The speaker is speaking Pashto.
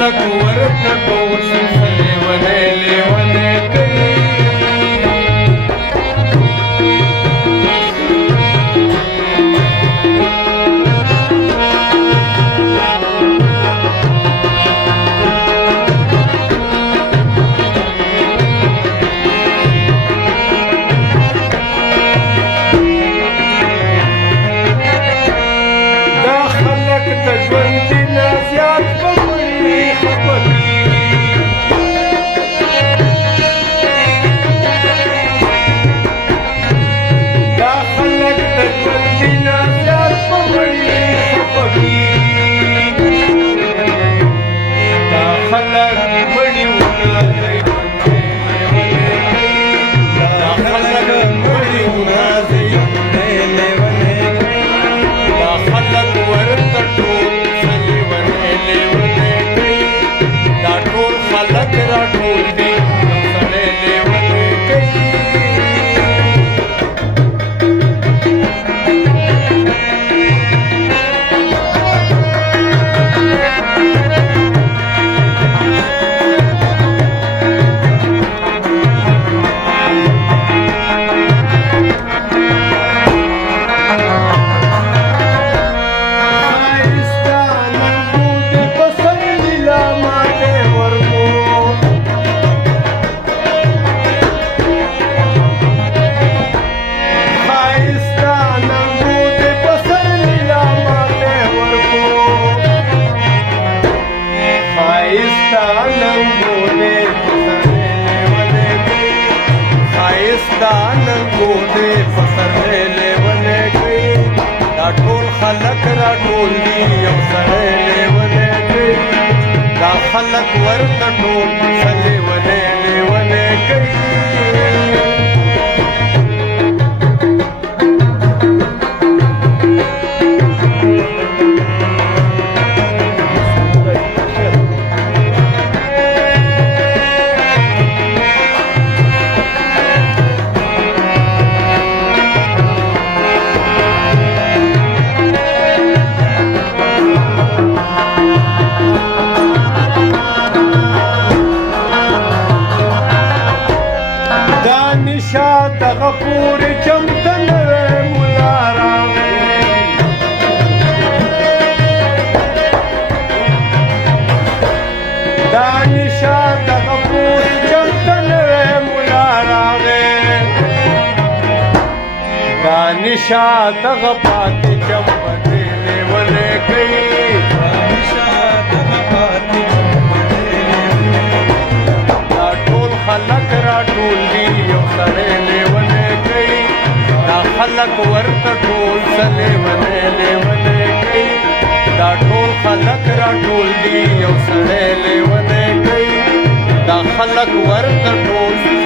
خلق ورته ټول لیونی لیونی کوي خلق ورته ټول لیونی لیونی کوي دغه پورې چمته نوی ملا راغی دا نشه دغه پورې چمته نوی ملا راغی دا نشه دغه پاتې چمته لیونی کوي دا ټول خلق را ټول دي یو سړی خلق ورته ټول لیونی لیونی کوي دا ټول خلق را ټول دي یو سړی لیونی کوي دا خلق ورته ټول